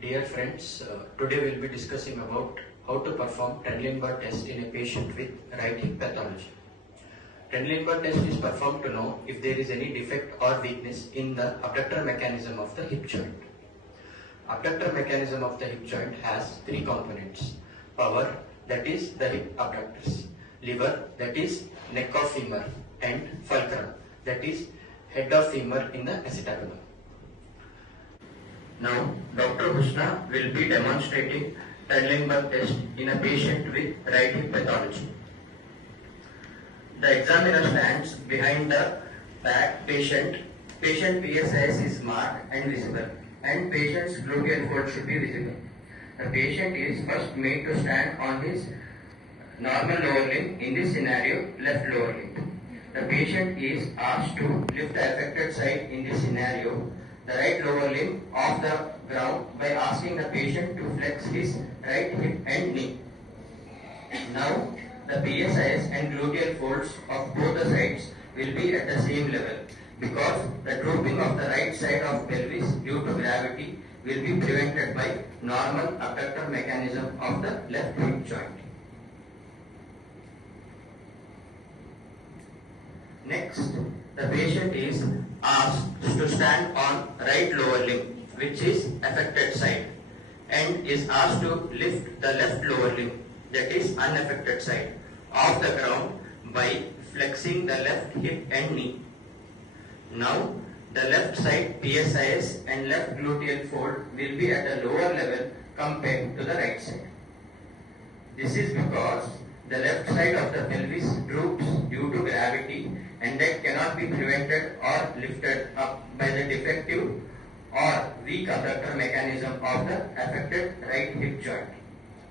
Dear friends, today we'll be discussing about how to perform Trendelenburg test in a patient with right hip pathology. Trendelenburg test is performed to know if there is any defect or weakness in the abductor mechanism of the hip joint. Abductor mechanism of the hip joint has three components: power, that is the hip abductors; lever, that is neck of femur; and fulcrum, that is head of femur in the acetabulum. Now, Dr. Husna will be demonstrating Trendelenburg test in a patient with right hip pathology. The examiner stands behind the back patient. Patient PSIS is marked and visible, and patient's gluteal fold should be visible. The patient is first made to stand on his normal lower limb, in this scenario left lower limb. The patient is asked to lift the affected side, in this scenario the right lower limb, off the ground by asking the patient to flex his right hip and knee. Now the PSIS and gluteal folds of both the sides will be at the same level, because the drooping of the right side of pelvis due to gravity will be prevented by normal abductor mechanism of the left hip joint. Next, the patient is asked to stand on right lower limb, which is affected side, and is asked to lift the left lower limb, that is unaffected side, off the ground by flexing the left hip and knee. Now, the left side PSIS and left gluteal fold will be at a lower level compared to the right side. This is because the left side of the pelvis droops due to gravity, and that cannot be prevented or lifted up by the defective or weak abductor mechanism of the affected right hip joint.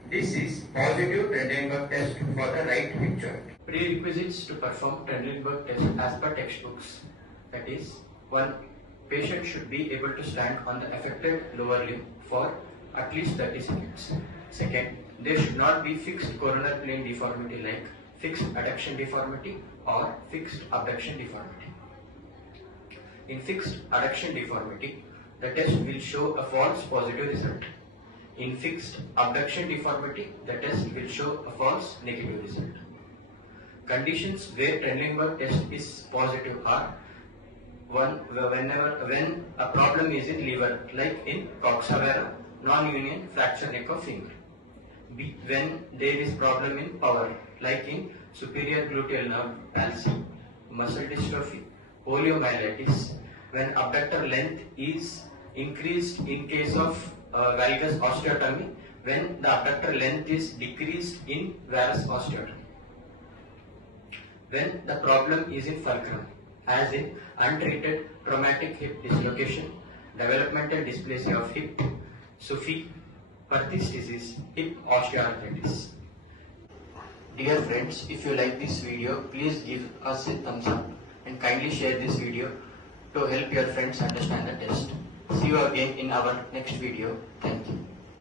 This is positive Trendelenburg test for the right hip joint. Prerequisites to perform Trendelenburg test as per textbooks. That is, 1. Patient should be able to stand on the affected lower limb for at least 30 seconds. 2nd, there should not be fixed coronal plane deformity like fixed adduction deformity or fixed abduction deformity. In fixed adduction deformity, the test will show a false positive result. In fixed abduction deformity, the test will show a false negative result. Conditions where Trendelenburg test is positive are: 1. When a problem is in liver, like in coxa, non-union fracture neck of femur. B. When there is problem in power, like in superior gluteal nerve palsy, muscle dystrophy, poliomyelitis. When abductor length is increased in case of valgus osteotomy, when the abductor length is decreased in varus osteotomy. When the problem is in fulcrum, as in untreated traumatic hip dislocation, developmental dysplasia of hip, SUFI, Perthes disease, hip osteoarthritis. Dear friends, if you like this video, please give us a thumbs up and kindly share this video to help your friends understand the test. See you again in our next video. Thank you.